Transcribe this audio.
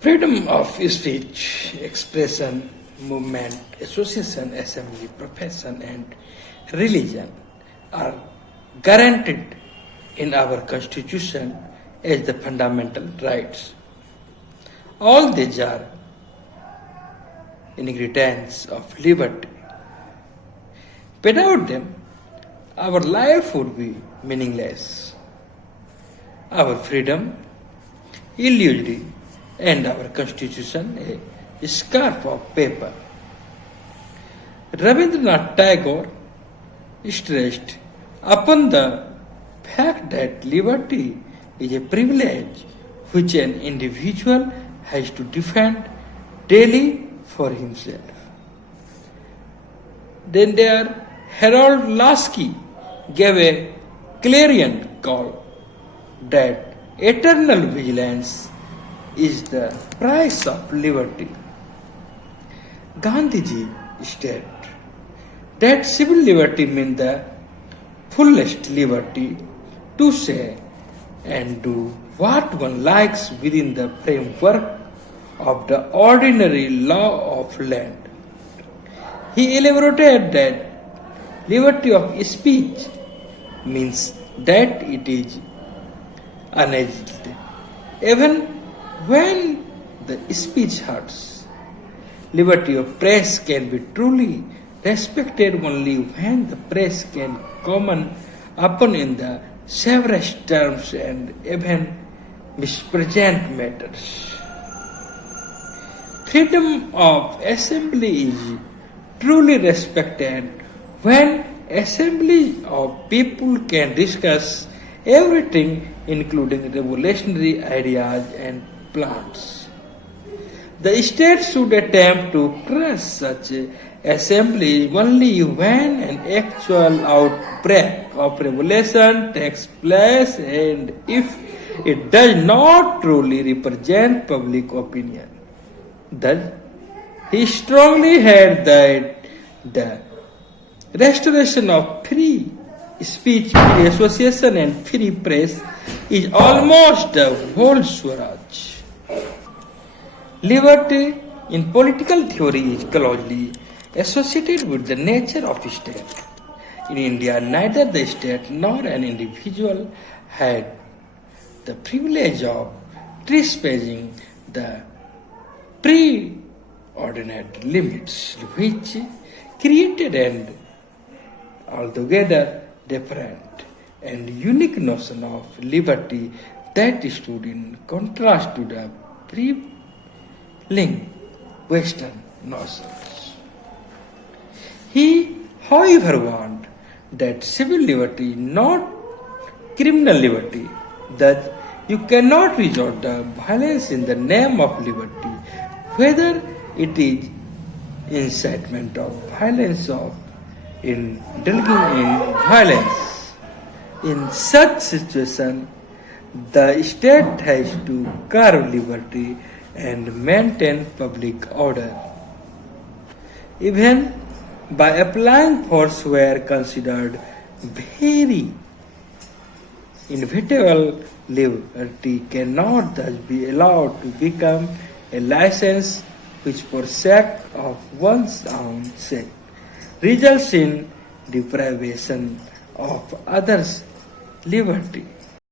Freedom of speech, expression, movement, association, assembly, profession, and religion are guaranteed in our Constitution as the fundamental rights. All these are ingredients of liberty. Without them, our life would be meaningless. Our freedom, illusory, and our constitution a scarf of paper. Rabindranath Tagore stressed upon the fact that liberty is a privilege which an individual has to defend daily for himself. Then there, Harold Lasky gave a clarion call that eternal vigilance is the price of liberty. Gandhiji stated that civil liberty means the fullest liberty to say and do what one likes within the framework of the ordinary law of land. He elaborated that liberty of speech means that it is unedged, even when the speech hurts. Liberty of press can be truly respected only when the press can comment upon in the severest terms and even mispresent matters. Freedom of assembly is truly respected when assembly of people can discuss everything including revolutionary ideas and plans. The state should attempt to crush such assemblies only when an actual outbreak of revolution takes place and if it does not truly represent public opinion. Thus, he strongly held that the restoration of free speech, free association and free press is almost the whole Swaraj. Liberty in political theory is closely associated with the nature of the state. In India, neither the state nor an individual had the privilege of trespassing the preordinate limits which created an altogether different and unique notion of liberty that stood in contrast to the prevailing Western notions. He, however, warned that civil liberty is not criminal liberty, that you cannot resort to violence in the name of liberty, whether it is incitement of violence or indulging in violence. In such situation, the state has to curb liberty and maintain public order. Even by applying force where considered very inevitable, liberty cannot thus be allowed to become a license which for sake of one's own sake results in deprivation of others' liberty.